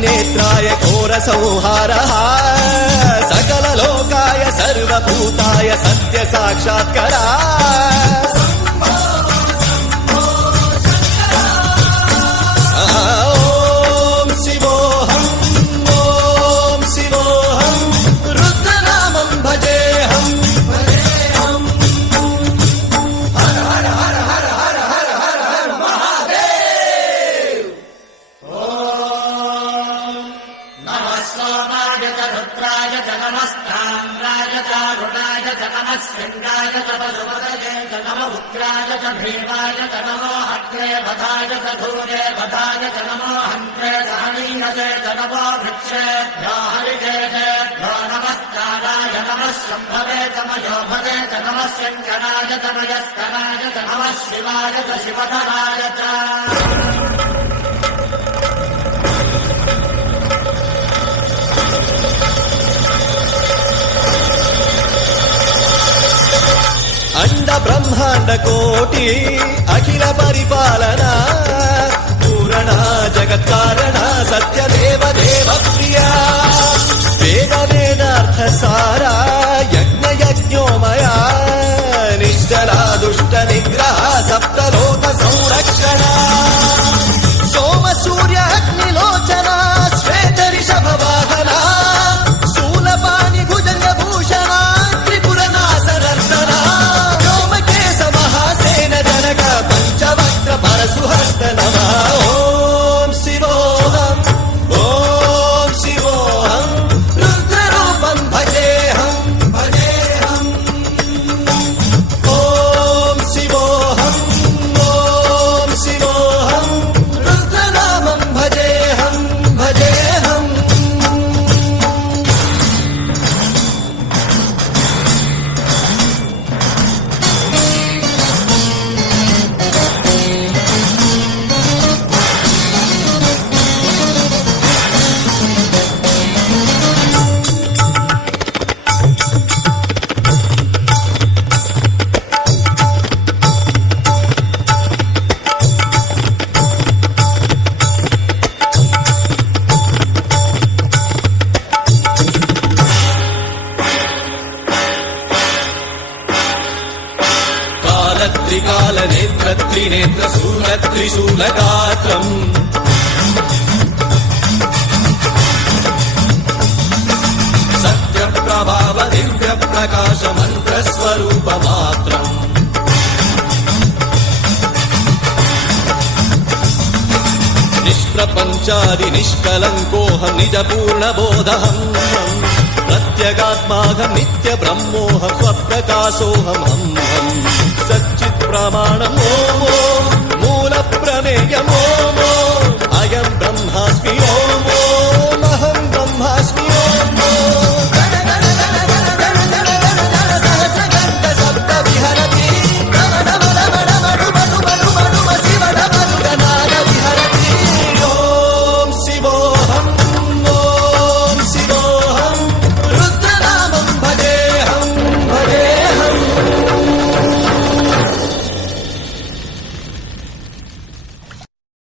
అగ్నినేత్రాయ ఘోర సంహార. సకల లోకాయ च नमः शृङ्गाय च पशुपतये च नम उग्राय च भीमाय च नमो अग्रे वधाय च धूरे वधाय च नमो हन्त्रे सहनीयते च नमो वृक्षेभ्यो हरिकेशेभ्यो नमस्काराय नमः शम्भवे च मयोभवे च नमः शङ्कराय च मयस्कराय च नमः शिवाय च शिवधराय च బ్రహ్మాండ కోటి అఖిల పరిపాలన? పూరణ జగత్కారణ సత్యదేవ దేవ ప్రియా వేద వేదార్థ సారా. కాలత్రికాల నేత్ర త్రినేత్ర శూల త్రిశూలగాత్రం సత్య ప్రభావ దివ్య ప్రకాశ మంత్ర స్వరూప మాత్రం నిష్ప్రపంచాది నిష్కలంకోహం నిజ పూర్ణ प्रत्यगात्माहं नित्यब्रह्मोऽहं स्वप्रकाशोऽहमं सच्चित्प्रमाणमो मूलप्रमेयमो अयं ब्रह्मास्मि